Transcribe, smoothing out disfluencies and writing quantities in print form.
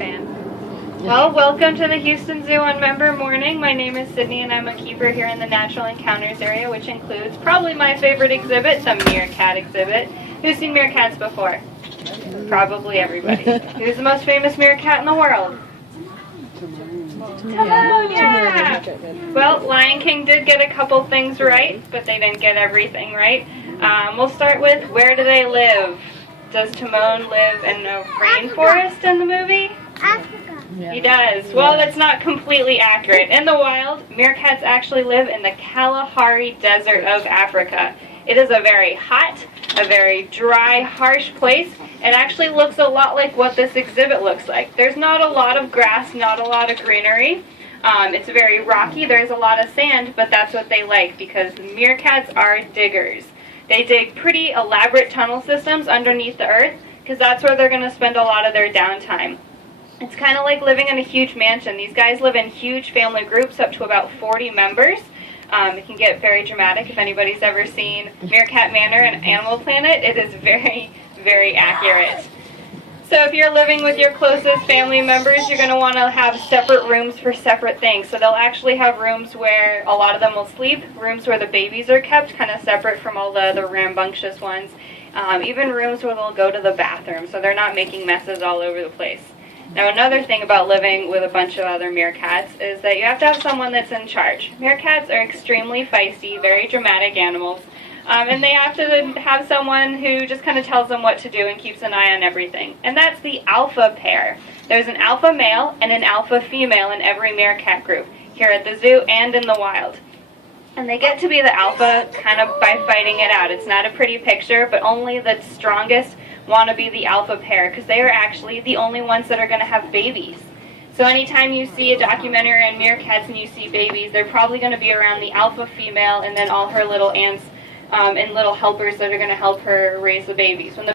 fan. Well, welcome to the Houston Zoo on Member Morning. My name is Sydney and I'm a keeper here in the Natural Encounters area, which includes probably my favorite exhibit, the Meerkat exhibit. Who's seen meerkats before? Probably everybody. Who's the most famous meerkat in the world? Timon, yeah! Well, Lion King did get a couple things right, but they didn't get everything right. We'll start with, where do they live? Does Timon live in a rainforest in the movie? Africa. He does. Well, that's not completely accurate. In the wild, meerkats actually live in the Kalahari Desert of Africa. It is a very hot, a very dry, harsh place. It actually looks a lot like what this exhibit looks like. There's not a lot of grass, not a lot of greenery. It's very rocky. There's a lot of sand, but that's what they like because meerkats are diggers. They dig pretty elaborate tunnel systems underneath the earth because that's where they're going to spend a lot of their downtime. It's kind of like living in a huge mansion. These guys live in huge family groups up to about 40 members. It can get very dramatic. If anybody's ever seen Meerkat Manor and Animal Planet, it is very, very accurate. So if you're living with your closest family members, you're going to want to have separate rooms for separate things. So they'll actually have rooms where a lot of them will sleep, rooms where the babies are kept, kind of separate from all the other rambunctious ones, even rooms where they'll go to the bathroom, so they're not making messes all over the place. Now another thing about living with a bunch of other meerkats is that you have to have someone that's in charge. Meerkats are extremely feisty, very dramatic animals, and they have to have someone who just kind of tells them what to do and keeps an eye on everything. And that's the alpha pair. There's an alpha male and an alpha female in every meerkat group, here at the zoo and in the wild. And they get to be the alpha kind of by fighting it out. It's not a pretty picture, but only the strongest want to be the alpha pair because they are actually the only ones that are going to have babies. So anytime you see a documentary on meerkats and you see babies, they're probably going to be around the alpha female and then all her little aunts and little helpers that are going to help her raise the babies. When the